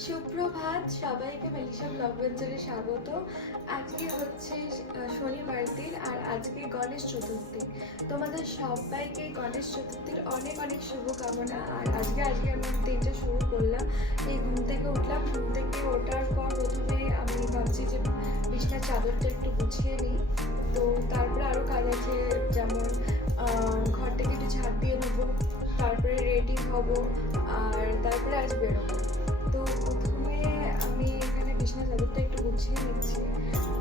সুপ্রভাত সবাইকে মেলিশা ব্লগ ভেঞ্চারে স্বাগত। আজকে হচ্ছে শনিবার দিন আর আজকে গণেশ চতুর্থী। তোমাদের সবাইকে গণেশ চতুর্থীর অনেক অনেক শুভকামনা। আর আজকে আমি দিনটা শুরু করলাম। এই ঘুম থেকে উঠলাম, ঘুম থেকে ওঠার পর প্রথমে আমি ভাবছি যে বিছানার চাদরটা একটু গুছিয়ে নিই। তো তারপরে আরও কাজ আছে, যেমন ঘরটাকে একটু ঝাড় দিয়ে নেবো, তারপরে রেডি হব, আর তারপরে আজ বেরোবো। তো প্রথমে আমি এখানে বিছানার চাদরটা একটু গুছিয়ে নিচ্ছি।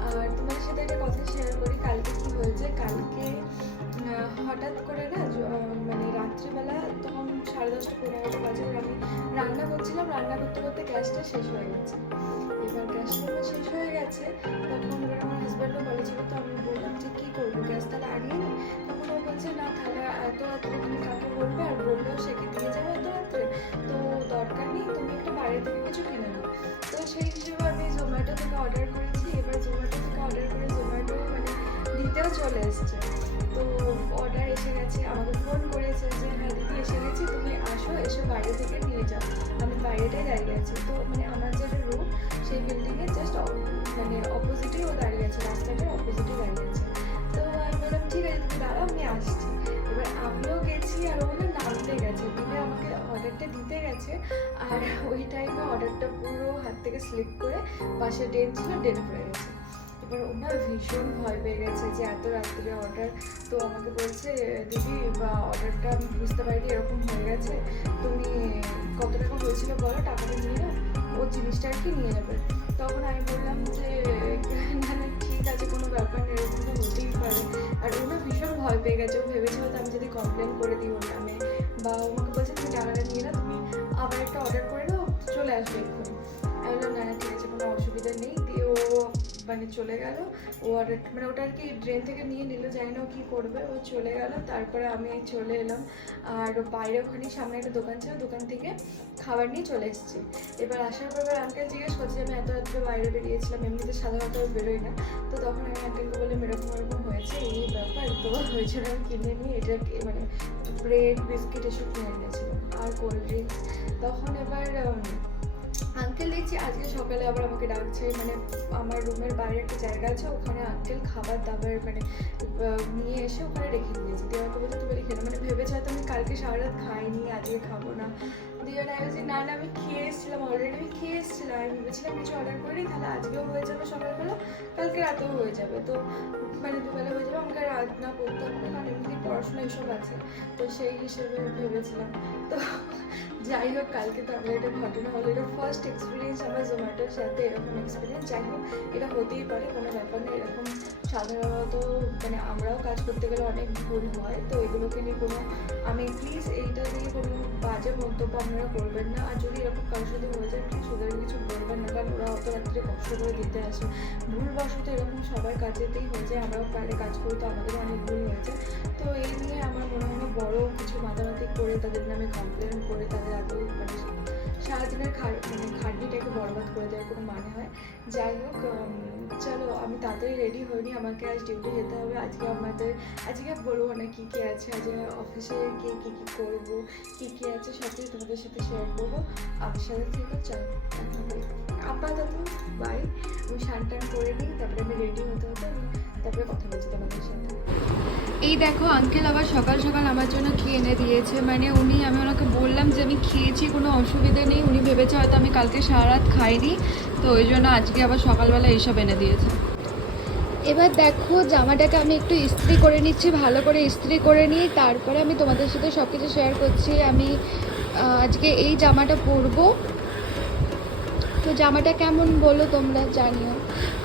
আর তোমাদের সাথে একটা কথা শেয়ার করি, কালকে কি হয়েছে। কালকে হঠাৎ করে না মানে রাত্রিবেলা তখন 10:30-11টা বাজে, আমি রান্না করছিলাম, রান্না করতে করতে গ্যাসটা শেষ হয়ে গেছে। এবার গ্যাসটা শেষ হয়ে গেছে, তখন এবার আমার হাজব্যান্ডও বলেছিল, তো আমি বললাম যে কী করবো, গ্যাস তাহলে আনিয়ে নি। তখন ও বলছে না, তাহলে এত রাত্রে তুমি কাকে বলবে, আর বললেও সে কি দিয়ে যাবে এত রাত্রে, তো দরকার নেই, তুমি একটু বাইরে থেকে কিছু কিনে নাও। তো সেই হিসেবে আমি জোম্যাটো থেকে অর্ডার করেছি। এবার জোম্যাটো থেকে অর্ডার করে জোম্যাটো মানে দিতেও চলে এসছে। তো অর্ডার এসে গেছে, আমাকে ফোন করেছে যে হ্যাঁ দিদি এসে গেছি, তুমি আসো, এসে বাইরে থেকে নিয়ে যাও। আমি বাইরেটাই দাঁড়িয়ে আছি। তো মানে আমার যে রুম, সেই বিল্ডিংয়ের জাস্ট মানে অপোজিটেই ও দাঁড়িয়ে আছে, রাস্তাটার অপোজিটেই দাঁড়িয়ে আছে। তো আমি বললাম ঠিক আছে তুমি দাঁড়াও, আমি আসছি। এবার আমিও গেছি, আর ও না নামতে গেছে, দিদি আমাকে অর্ডারটা দিতে গেছে। আর ওই টাইমে অর্ডারটা পুরো হাত থেকে স্লিপ করে পাশে ড্রেন ছিল, ড্রেন পড়ে গেছে। এবার ওনার ভীষণ ভয় পেয়ে গেছে যে এত রাত্রে অর্ডার। তো আমাকে বলছে দিদি বা অর্ডারটা আমি বুঝতে পারিনি, এরকম হয়ে গেছে, তুমি কত টাকা হয়েছিল বলো, টাকাটা নিয়ে নাও, ও জিনিসটা আর কি নিয়ে নেবে। তখন আমি বললাম যে না না ঠিক আছে, কোনো ব্যাপার নেই, এরকম তো হতেই পারে। আর ওনা ভীষণ ভয় পেয়ে গেছে, ও ভেবেছে হয়তো আমি যদি কমপ্লেন করে দিই ওর নামে, বা আমাকে বলছে তুমি টাকাটা নিয়ে নাও, তুমি আবার একটা অর্ডার করে নাও, চলে আসবে এক্ষুনি। আমি বললাম না না ঠিক আছে, কোনো অসুবিধা নেই। দিয়ে ও মানে চলে গেল, ও অর্ডার মানে ওটা আর কি ড্রেন থেকে নিয়ে নিল, জানি না ও কী করবে, ও চলে গেল। তারপরে আমি চলে এলাম, আর বাইরে ওখানে সামনে একটা দোকান ছিল, দোকান থেকে খাবার নিয়ে চলে এসেছি। এবার আসার পর আঙ্কেল জিজ্ঞেস করছে আমি এত রাত্রে বাইরে বেরিয়েছিলাম, এমনিতে সাধারণত বেরোই না। তো তখন আমি আঙ্কেলকে বললাম এরকম এরকম হয়েছে, এই ব্যাপার, তো ওই জন্য আমি কিনে নিয়ে এটা মানে ব্রেড বিস্কিট এসব কিনে এনেছিলাম, আর কোল্ড ড্রিঙ্কস। তখন এবার আঙ্কেল দেখছি আজকে সকালে আবার আমাকে ডাকছে, মানে আমার রুমের বাইরে একটা জায়গা আছে, ওখানে আঙ্কেল খাবার দাবার মানে নিয়ে এসে ওখানে রেখে দিয়েছে। দিয়ে আমাকে বলছে তুমি খেলো, মানে ভেবেছে হয়তো আমি কালকে সারা রাত খাইনি, আজকে খাবো না। দিয়ে না বলছি না না আমি খেয়ে এসেছিলাম, অলরেডি আমি খেয়ে এসেছিলাম, আমি ভেবেছিলাম কিছু অর্ডার করি, তাহলে আজকেও হয়ে যাবে সকালবেলা, কালকে রাতেও হয়ে যাবে, তো মানে দুবেলা হয়ে যাবে, আমাকে রাত না করতে হবে, কারণ এমনি পড়াশোনা এসব আছে, তো সেই হিসেবে ভেবেছিলাম। তো যাই হোক, কালকে তো আমার এটা ঘটনা হলো, এটা ফার্স্ট এক্সপিরিয়েন্স আমার জোম্যাটোর সাথে, এরকম এক্সপিরিয়েন্স। যাই হোক, এটা হতেই পারে, কোনো ব্যাপার নেই, এরকম সাধারণত মানে আমরাও কাজ করতে গেলে অনেক ভুল হয়। তো এগুলোকে নিয়ে কোনো আমি প্লিজ এইটা নিয়ে কোনো বাজে মন্তব্য আপনারা করবেন না। আর যদি এরকম কারোর সাথে হয়ে যায় প্লিজ ওদের কিছু বলবেন না, কারণ ওরা অত রাত্রে কষ্ট করে দিতে আসে, ভুলবশত এরকম সবার কাজেতেই হয়ে যায়, আমরাও বাইরে কাজ করি, তো আমাদেরও অনেক ভুল হয়েছে। তো এই নিয়ে আমার মনে হয় বড় কিছু মাতামাতি করে তাদের নামে কমপ্লেন করে তাদের এত মানে সারাদিনের মানে খাটনিটাকে বরবাদ করে দেওয়ার কোনো মানে হয়। যাই হোক, চলো আমি তাড়াতাড়ি রেডি হইনি, আমাকে আজ ডিউটি যেতে হবে। আজকে বলবো না কী কী আছে, আজকে অফিসে গিয়ে কী কী করবো, কী কী আছে সব কিছু তোমাদের সাথে শেয়ার করবো। আমার সাথে থেকে চলো আপাতত বাই। আমি স্নান টান করে নিই, তারপরে আমি রেডি হতে আমি তারপরে কথা বলছি তোমাদের সাথে। এই দেখো আঙ্কেল আবার সকাল সকাল আমার জন্য কি এনে দিয়েছে, মানে আমি ওনাকে বললাম যে আমি খেয়েছি, কোনো অসুবিধা নেই, উনি ভেবেছে হয়তো আমি কালকে সারা রাত খাইনি, তো ওই জন্য আজকে আবার সকালবেলা এইসব এনে দিয়েছে। এবার দেখো জামাটাকে আমি একটু ইস্ত্রি করে নিচ্ছি, ভালো করে ইস্ত্রি করে নিই, তারপরে আমি তোমাদের সাথে সব কিছু শেয়ার করছি। আমি আজকে এই জামাটা পরবো, তো জামাটা কেমন বলো তোমরা জানিও।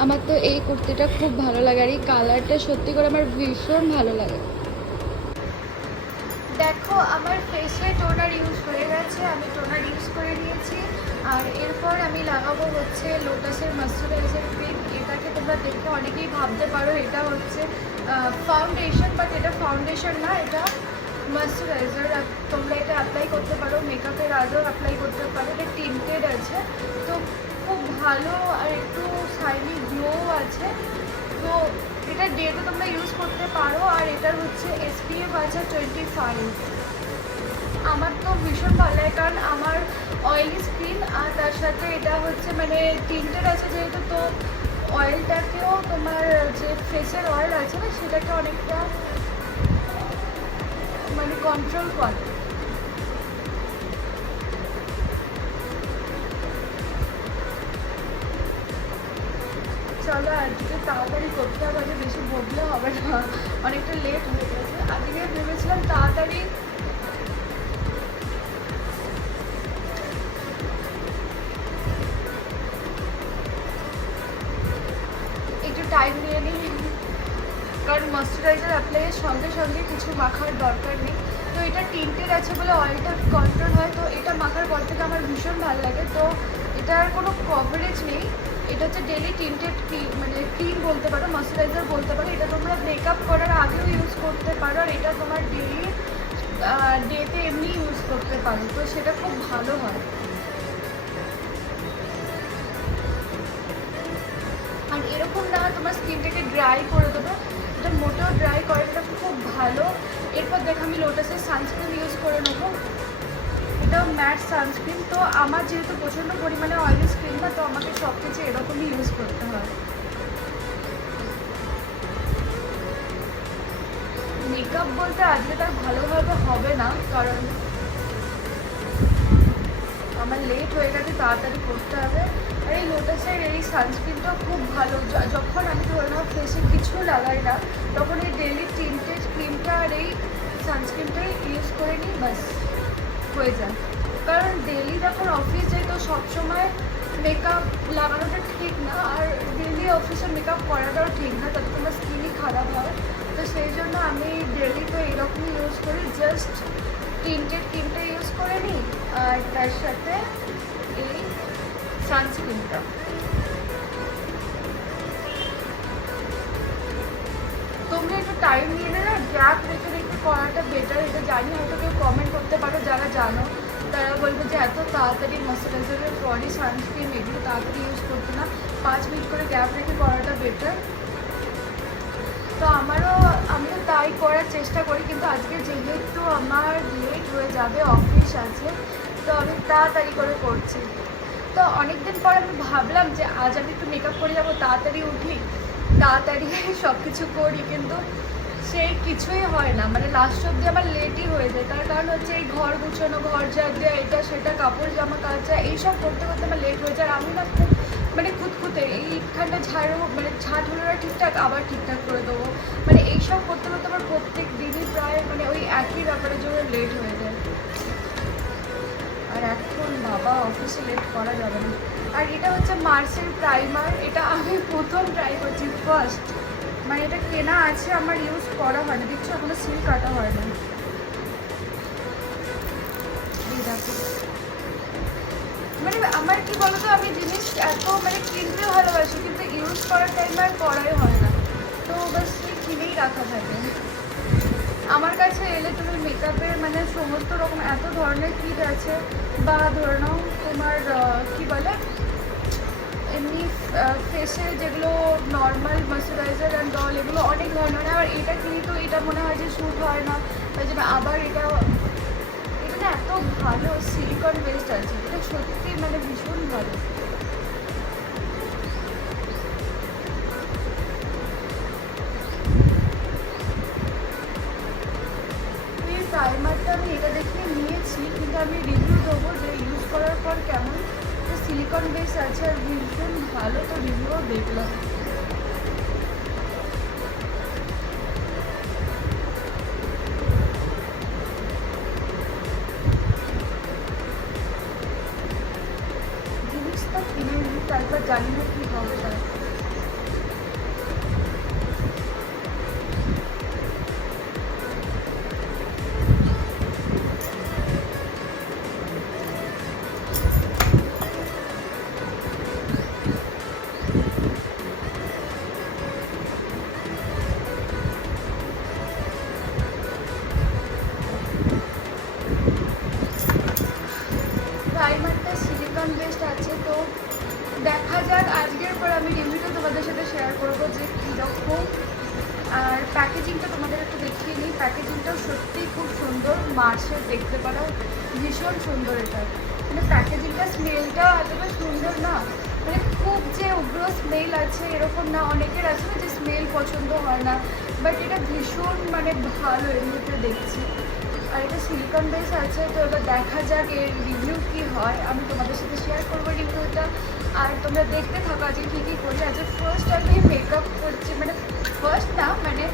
আমার তো এই কুর্তিটা খুব ভালো লাগে, আর এই কালারটা সত্যি করে আমার ভীষণ ভালো লাগে। দেখো আমার ফেসে টোনার ইউজ হয়ে গেছে, আমি টোনার ইউজ করে নিয়েছি। আর এরপর আমি লাগাবো হচ্ছে লোটাসের ময়েশ্চারাইজার ক্রিম। এটাকে তোমরা দেখে অনেকেই ভাবতে পারো এটা হচ্ছে ফাউন্ডেশন, বাট এটা ফাউন্ডেশন না, এটা ময়েশ্চারাইজার। তোমরা এটা অ্যাপ্লাই করতে পারো, মেকআপের আগেও অ্যাপ্লাই করতে পারো। এটা টিন্টেড আছে, তো খুব ভালো, আর একটু শাইনি গ্লো আছে। তো এটা ডেটে তোমরা ইউজ করতে পারো। আর এটার হচ্ছে SPF আছে 25। আমার তো ভীষণ ভালো লাগে, কারণ আমার অয়েলি স্কিন, আর তার সাথে এটা হচ্ছে মানে টিন্টেড আছে যেহেতু, তো অয়েলটাকেও তোমার যে ফেসের অয়েল আছে না সেটাকে অনেকটা মানে কন্ট্রোল করে। চলো আজকে তাড়াতাড়ি করতে হবে, বেশি বদলে হবে না, অনেকটা লেট হয়ে গেছে। আজকে ভেবেছিলাম তাড়াতাড়ি একটু টাইম নিয়ে নিই, কারণ ময়শ্চারাইজার অ্যাপ্লাইয়ের সঙ্গে সঙ্গে কিছু মাখার দরকার নেই। তো এটা টিন্টেড আছে বলে অয়েলটা কন্ট্রোল হয়, তো এটা মাখার পর থেকে আমার ভীষণ ভালো লাগে। তো এটার কোনো কভারেজ নেই, এটা হচ্ছে ডেলি টিন্টেড ক্রিম, মানে ক্রিম বলতে পারো, ময়শ্চারাইজার বলতে পারো। এটা তোমরা মেকআপ করার আগেও ইউজ করতে পারো, আর এটা তোমার ডেলি ডেতে এমনি ইউজ করতে পারো, তো সেটা খুব ভালো হয়। আর এরকম না তোমার স্কিনটাকে ড্রাই করে দেবে, এটা মোটেও ড্রাই করে, এটা খুব ভালো। এরপর দেখো আমি লোটাসের সানস্ক্রিন ইউজ করে নেবো, এটা ম্যাট সানস্ক্রিন। তো আমার যেহেতু প্রচণ্ড পরিমাণে অয়েলি স্কিন না, তো আমাকে সব কিছু এরকমই ইউজ করতে হয়। মেকআপ বলতে আজকে তার ভালোভাবে হবে না, কারণ আমার লেট হয়ে গেছে, তাড়াতাড়ি করতে হবে। আর এই লোটাসের এই সানস্ক্রিনটা খুব ভালো, যখন আমি ধরে নাও ফেসে কিছু লাগাই না, তখন এই ডেলি টিন্টেড ক্রিমটা আর এই সানস্ক্রিনটাই ইউজ করে নিই, বাস হয়ে যায়। কারণ ডেলি যখন অফিস যাই তো সবসময় মেকআপ লাগানোটা ঠিক না, আর ডেলি অফিসে মেকআপ করাটাও ঠিক না, তাতে তোমার স্কিনই খারাপ হয়। তো সেই জন্য আমি ডেলি তো এরকমই ইউজ করি, জাস্ট টিন্টেড ক্রিমটা ইউজ করে নিই, আর তার সাথে এই সানস্ক্রিনটা। তোমরা একটু টাইম নিয়ে না গ্যাপ রেখে রেখে করাটা বেটার, এটা জানি হয়তো কেউ কমেন্ট করতে পারো, যারা জানো তারা বলবো যে এত তাড়াতাড়ি ময়শ্চারাইজারের পরই সানস্ক্রিন এগুলো তাড়াতাড়ি ইউজ করতে না, 5 মিনিট করে গ্যাপ রেখে করাটা বেটার। তো আমিও তাই করার চেষ্টা করি, কিন্তু আজকে যেহেতু আমার লেট হয়ে যাবে, অফিস আছে, তো আমি তাড়াতাড়ি করে করছি। তো অনেকদিন পর আমি ভাবলাম যে আজ আমি একটু মেকআপ করে যাবো, তাড়াতাড়ি উঠি, তাড়াতাড়ি সব কিছু করি, কিন্তু সেই কিছুই হয় না, মানে লাস্ট অব্দি আমার লেটই হয়ে যায়। তার কারণ হচ্ছে এই ঘর গুছানো, ঘর ঝাড় দেওয়া, এটা সেটা, কাপড় জামা কাচা, এইসব করতে করতে আমার লেট হয়ে যায়। আর আমি না খুব মানে খুঁতখুঁতে, এইখানটা ঝাড়ু মানে ঝাঁট হলো না ঠিকঠাক, আবার ঠিকঠাক করে দেবো, মানে এইসব করতে করতে আমার প্রত্যেক দিনই প্রায় মানে ওই একই ব্যাপারের জন্য লেট হয়ে যায়। আর এখন বাবা অফিসে লেট করা যাবে না। আর এটা হচ্ছে মার্সের প্রাইমার, এটা আমি প্রথম ট্রাই করছি, ফার্স্ট, মানে এটা কেনা আছে আমার, ইউজ করা হয় না, দেখছো এখনো সিল কাটা হয় না। মানে আমার কি বলতো, আমি জিনিস এত মানে কিনতে ভালোবাসি, কিন্তু ইউজ করার টাইম আর করাই হয় না, তো বাস কিনেই রাখা থাকে। আমার কাছে এলে তুমি মেকআপের মানে সমস্ত রকম এত ধরনের কিট আছে, বা ধরে নাও তোমার কি বলে এমনি ফেসের যেগুলো নর্মাল ময়শ্চারাইজার অ্যান্ড অল, এগুলো অনেক ধরনের। আবার এটা কিনি তো এটা মনে হয় যে শ্যুট হয় না, তাই জন্য আবার এটা না এত ভালো সিলিকন বেসড আছে, এটা সত্যি মানে ভীষণ ভালো। এই প্রাইমারটা আমি এটা দেখে নিয়েছি, কিন্তু আমি রিভিউ দেবো যে ইউজ করার পর কেমন। সিলিকন বেস আছে আর ভীষণ ভালো, তো রিভিউও দেখলাম। জিনিসটা কিনে নিই, তারপর জানি না কী হবে তার। প্রাইমারটা সিলিকন বেসড আছে, তো দেখা যাক, আজকের পর আমি রিভিউটা তোমাদের সাথে শেয়ার করবো যে কীরকম। আর প্যাকেজিংটা তোমাদের একটু দেখিয়ে নিই, প্যাকেজিংটাও সত্যিই খুব সুন্দর, মার্সের দেখতে পারো, ভীষণ সুন্দর এটা। মানে প্যাকেজিংটা স্মেলটা এতটা সুন্দর না, মানে খুব যে উগ্র স্মেল আছে এরকম না, অনেকের আছে না যে স্মেল পছন্দ হয় না, বাট এটা ভীষণ মানে ভালো এমনিতে দেখছি। আর এটা সিলিকন বেস আছে, তো এবার দেখা যাক এর রিভিউ কী হয়, আমি তোমাদের সাথে শেয়ার করবো রিভিউটা। আর তোমরা দেখতে থাকো আজকে কী কী করি। আজকে ফার্স্ট আমি মেকআপ করছি, মানে ফার্স্ট না মানে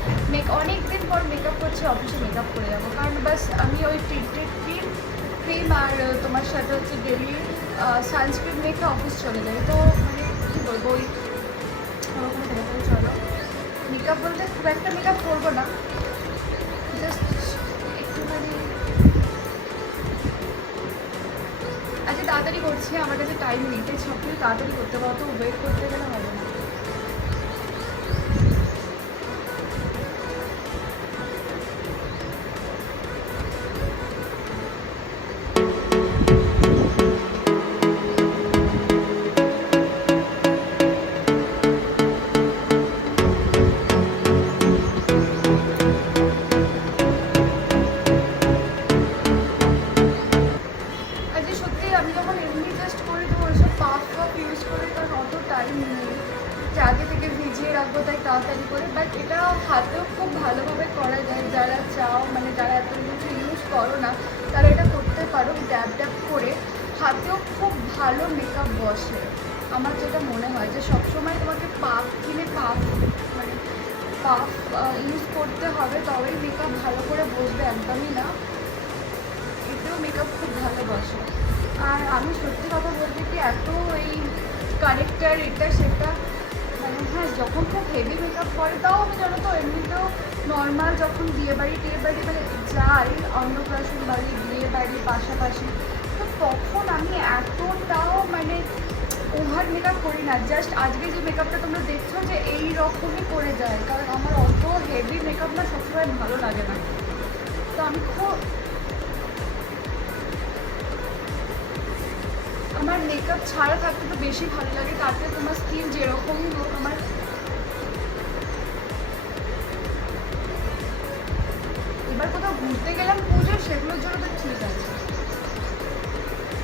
অনেক দিন পর মেকআপ করছি, অফিসে মেকআপ করে যাবো, কারণ বাস আমি ওই টিন্টেড ক্রিম আর তোমার সাথে হচ্ছে ডেলি সানস্ক্রিন মেখে অফিস চলে যাই। তো মানে কী বলবো, ওই চলো মেকআপ বলতে খুব একটা মেকআপ করবো না, জাস্ট একটুখানি আজকে তাড়াতাড়ি করছি, আমার কাছে টাইম নেই, তাই সব কিছু তাড়াতাড়ি করতে পারো, তো ওয়েট করতে গেলে হবে না। আগে থেকে ভিজিয়ে রাখবো তাই তাড়াতাড়ি করে, বাট এটা হাতেও খুব ভালোভাবে করা যায়, যারা চাও মানে যারা এত কিছু ইউজ করো না তারা এটা করতে পারো, ড্যাব ড্যাব করে হাতেও খুব ভালো মেকআপ বসে। আমার যেটা মনে হয় যে সবসময় তোমাকে পাফ কিনে মানে পাফ ইউজ করতে হবে, তবেই মেকআপ ভালো করে বসবে, একদমই না। এতেও মেকআপ খুব ভালো বসে। আর আমি সত্যি কথা বলতে কি, এত এই কারেক্টার এটা সেটা মানে হ্যাঁ, যখন খুব হেভি মেকআপ করে তাও আমি জানো তো এমনিতেও নর্মাল যখন বিয়েবাড়ি টিয়েবাড়ি মানে যাই, অন্নপ্রাশন বাড়ি বিয়েবাড়ির পাশাপাশি, তো তখন আমি এতটাও মানে ওভার মেকআপ করি না। জাস্ট আজকে যে মেকআপটা তোমরা দেখছো যে এই রকমই করে যায়, কারণ আমার অত হেভি মেকআপ না সবসময় ভালো লাগে না। তো আমি খুব আমার মেকআপ ছাড়া থাকতে তো বেশি ভালো লাগে, তাতে তোমার স্কিন যেরকমই হোক। আমার এবার কোথাও ঘুরতে গেলাম পুজো, সেগুলোর জন্য তো ঠিক আছে,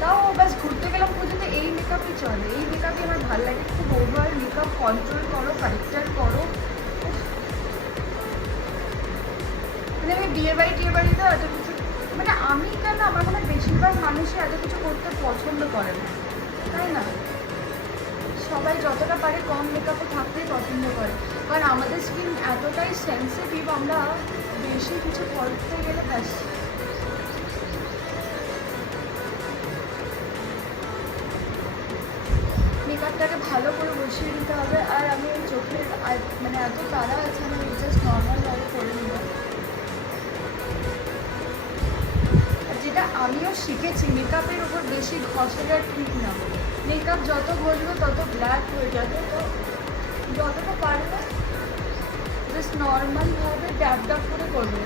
তাও ব্যাস ঘুরতে গেলাম পুজোতে এই মেকআপই চলে, এই মেকআপই আমার ভালো লাগে। খুব ওভার মেকআপ কন্ট্রোল করো, কারেক্টার করো, মানে আমি বিয়েবাড়ি টিয়েবাড়িতেও এত কিছু মানে আমি কেন, আমার মনে হয় বেশিরভাগ মানুষই এত কিছু করতে পছন্দ করে না, তাই না? সবাই যতটা পারে কম মেকআপে থাকতেই পছন্দ করে, কারণ আমাদের স্কিন এতটাই সেন্সিটিভ, আমরা বেশি কিছু করতে গেলে ব্যাস মেকআপটাকে ভালো করে বসিয়ে দিতে হবে। আর আমি ওই চোখের মানে এত তারা আছে, আমি জাস্ট নর্মালভাবে করে নিব। যেটা আমিও শিখেছি, মেকআপের উপর বেশি ঘষাটা ঠিক না, মেকআপ যত ঘষবে তত ব্ল্যাক হয়ে যাবে। তো যতটা পারবে জাস্ট নর্মালভাবে ড্যাব ড্যাব করে করবে।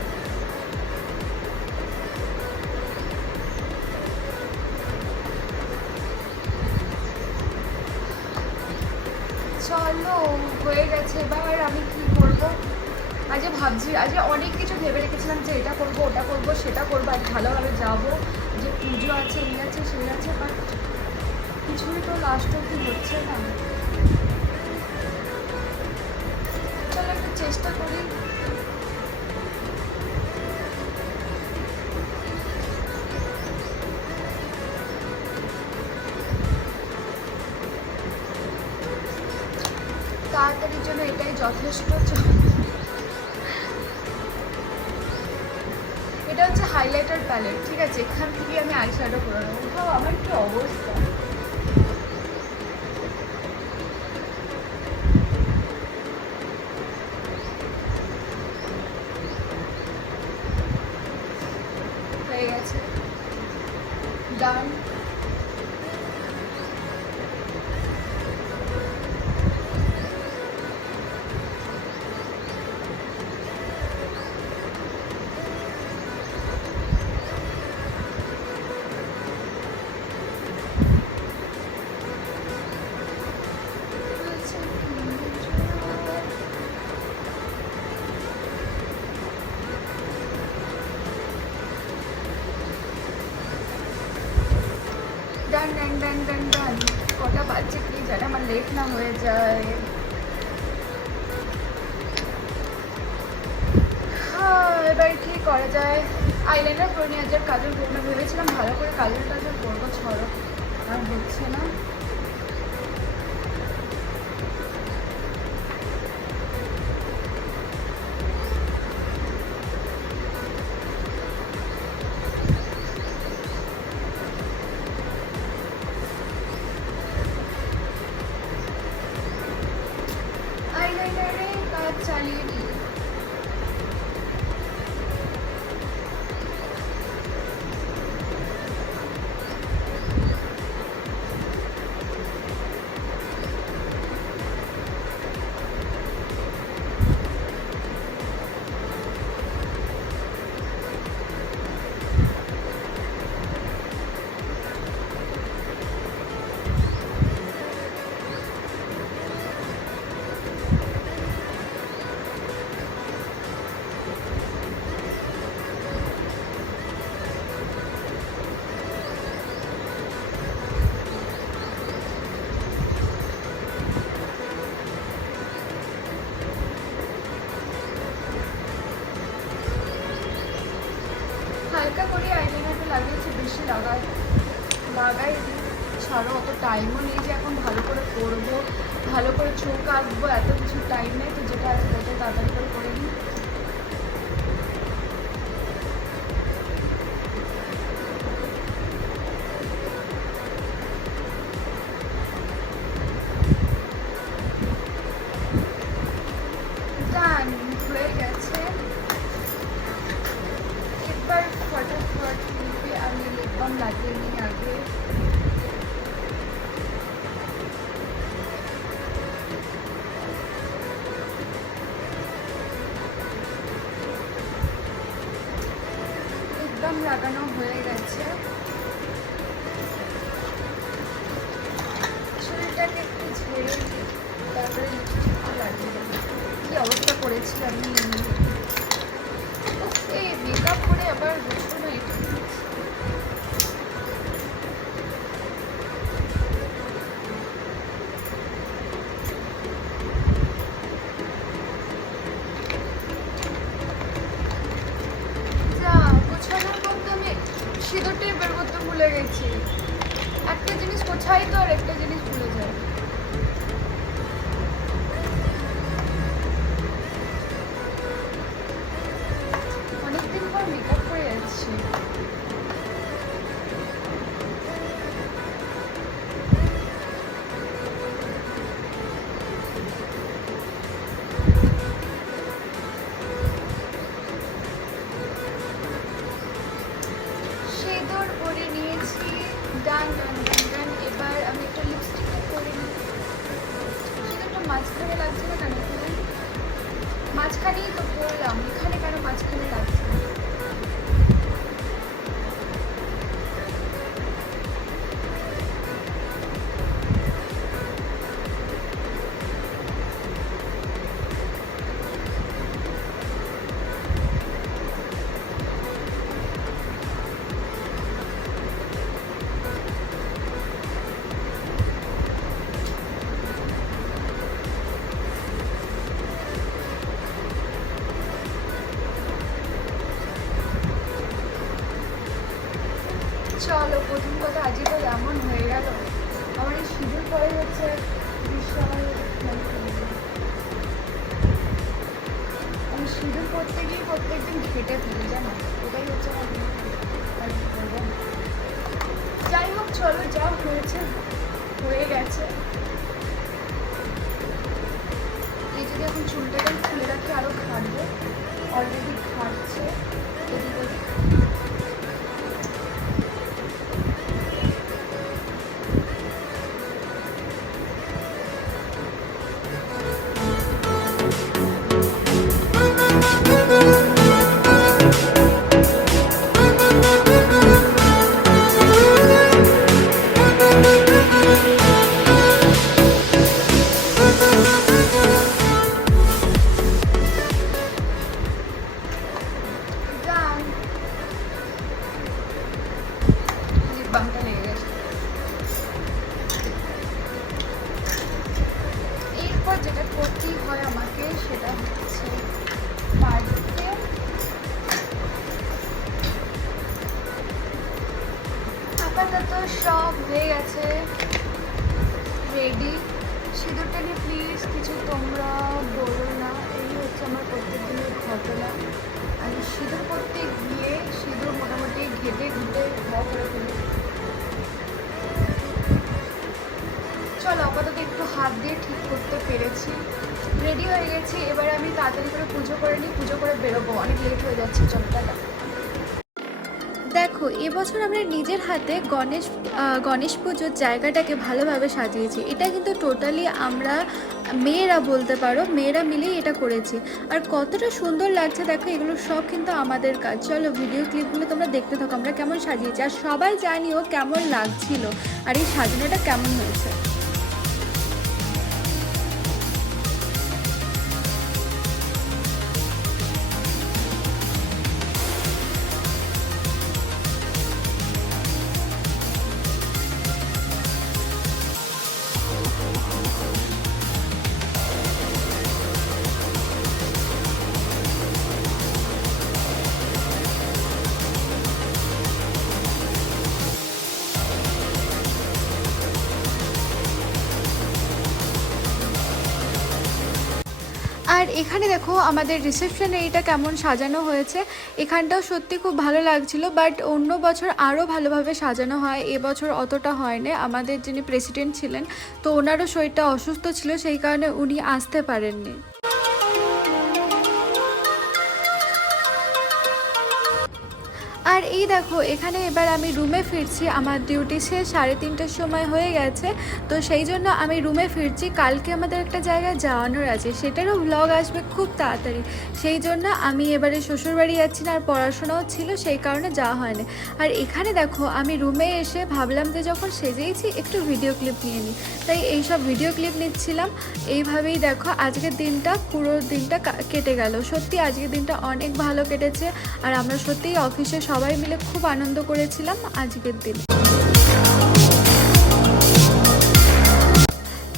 চলো হয়ে গেছে, এবার আমি কি করবো আজকে ভাবছি, আজকে অনেক কিছু ভেবে রেখেছিলাম যে এটা করবো ওটা করবো সেটা করবো, আজ ভালোভাবে যাবো, যে পুজো আছে এই আছে সেই আছে, বাট কিছুই তো লাস্ট অব্দি হচ্ছে না। চলো একটু চেষ্টা করি। তাড়াতাড়ির জন্য এটাই যথেষ্ট। এটা হচ্ছে হাইলাইটার প্যালেট, ঠিক আছে, এখান থেকে আমি আই শ্যাডো করে নেবো। তাও আমার কি অবস্থা, হয়ে গেছে, ডান। লেট না হয়ে যায়। এবার কি করা যায়, আইলাইনার করে নিয়ে আজ কাজল করবো না, ভেবেছিলাম ভালো করে কাজল টাজল করবো, ছড়ো আর হচ্ছে না। আইলাইনারে কাজ চালিয়ে নিই। হালকা করে আইলাইনারটা লাগিয়েছি, বেশি লাগাই ছাড়ো, অত টাইমও নেই যে এখন ভালো করে করবো, ভালো করে চোখ আঁকবো, এত কিছু টাইম নেই, তো যেটা আছে সেটা তাড়াতাড়ি করে নিই। ডান হয়ে গেছে। এবার ফটাফট লিপে আমি লিপ বাম লাগিয়ে নিই আগে। লিপ বাম লাগানো হয়ে গেছে, চুলটাকে একটু ঝেড়ে দিই, তারপরে লিপস্টিকটা লাগিয়ে দেবো। কি অবস্থা করেছি আমি, এই মেকআপ করে আবার বুঝবো না এটা। যা গোছানোর মধ্যে আমি সিঁদুরটাই বের করতে ভুলে গেছি। একটা জিনিস গোছাই তো আর একটা জিনিস ভুলে যায়। অনেকদিন পর মেকআপ করে যাচ্ছি। সিঁদুর পরে নিয়েছি, ডান ডান ডান ডান। এবার আমি একটা লিপস্টিকটা করে নিই। সিঁদুরটা মাঝখানে লাগছে না কেন, মাঝখানেই তো পরলাম, এখানে কেন মাঝখানে লাগছে? চলো, প্রথম কথা আজই তো এমন হয়ে গেল, আমার এই সিঁদুর পরে হচ্ছে বিশাল, আমি সিঁদুর পরতে গিয়ে প্রত্যেকদিন ঘেটে ফেলি জানো, এটাই হচ্ছে আমার। যাই হোক চলো, যা হয়েছে হয়ে গেছে। এই যদি এখন চুলটাকে খুলে রাখি আরো খাটবে, অলরেডি খাটছে এদিক ওদিক। গেছে রেডি। সিঁদুরটা নিয়ে প্লিজ কিছু তোমরা বলো না, এই হচ্ছে আমার প্রত্যেক দিনের ঘটনা। আমি সিঁদুর করতে গিয়ে সিঁদুর মোটামুটি ঘেটে ঘুটে ঘা করে ফেলি। চলো আপাতত একটু হাত দিয়ে ঠিক করতে পেরেছি, রেডি হয়ে গেছি। এবারে আমি তাড়াতাড়ি করে পুজো করে নিই, পুজো করে বেরোবো, অনেক লেট হয়ে যাচ্ছে। চলো টাটা। দেখো এবছর আমরা নিজের হাতে গণেশ পুজোর জায়গাটাকে ভালোভাবে সাজিয়েছি। এটা কিন্তু টোটালি আমরা মেয়েরা বলতে পারো, মেয়েরা মিলেই এটা করেছি। আর কতটা সুন্দর লাগছে দেখো, এগুলো সব কিন্তু আমাদের কাজ। চলো ভিডিও ক্লিপগুলো তোমরা দেখতে থাকো আমরা কেমন সাজিয়েছি, আর সবাই জানিও কেমন লাগছিল আর এই সাজানোটা কেমন হয়েছে। আর এখানে দেখো আমাদের রিসেপশন এইটা কেমন সাজানো হয়েছে। এখানটাও সত্যি খুব ভালো লাগছিল, বাট অন্য বছর আরও ভালোভাবে সাজানো হয়, এবছর অতটা হয়নি। আমাদের যিনি প্রেসিডেন্ট ছিলেন তো ওনারও শরীরটা অসুস্থ ছিল, সেই কারণে উনি আসতে পারেননি। আর এই দেখো এখানে এবার আমি রুমে ফিরছি, আমার ডিউটি শেষ 3:30টার সময় হয়ে গেছে, তো সেই জন্য আমি রুমে ফিরছি। কালকে আমাদের একটা জায়গায় যাওয়ানোর আছে, সেটারও ব্লগ আসবে খুব তাড়াতাড়ি, সেই জন্য আমি এবারে শ্বশুরবাড়ি যাচ্ছি না, আর পড়াশোনাও ছিল সেই কারণে যাওয়া হয়নি। আর এখানে দেখো আমি রুমে এসে ভাবলাম যে যখন সেজেইছি একটু ভিডিও ক্লিপ নিয়ে নিই, তাই এইসব ভিডিও ক্লিপ নিচ্ছিলাম। এইভাবেই দেখো আজকের দিনটা, পুরো দিনটা কেটে গেল। সত্যি আজকের দিনটা অনেক ভালো কেটেছে, আর আমরা সত্যিই অফিসে সবাই মিলে খুব আনন্দ করেছিলাম আজকের দিন।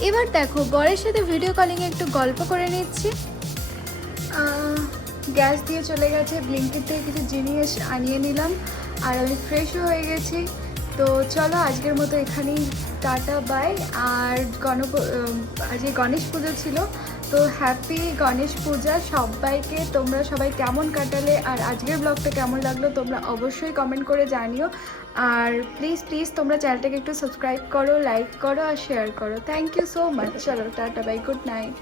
এবার দেখো বরের সাথে ভিডিও কলিংয়ে একটু গল্প করে নিচ্ছি। গ্যাস দিয়ে চলে গেছে, ব্লিঙ্কিট থেকে কিছু জিনিস আনিয়ে নিলাম, আর আমি ফ্রেশও হয়ে গেছি। তো চলো আজকের মতো এখানেই টাটা বাই। আর আজকে গণেশ পুজো ছিল, তো হ্যাপি গণেশ পূজা সবাইকে। তোমরা সবাই কেমন কাটালে আর আজকের ব্লগটা কেমন লাগলো তোমরা অবশ্যই কমেন্ট করে জানিও। আর প্লিজ প্লিজ তোমরা চ্যানেলটাকে একটু সাবস্ক্রাইব করো, লাইক করো আর শেয়ার করো। Thank you so much. চলো টাটা বাই, গুড নাইট।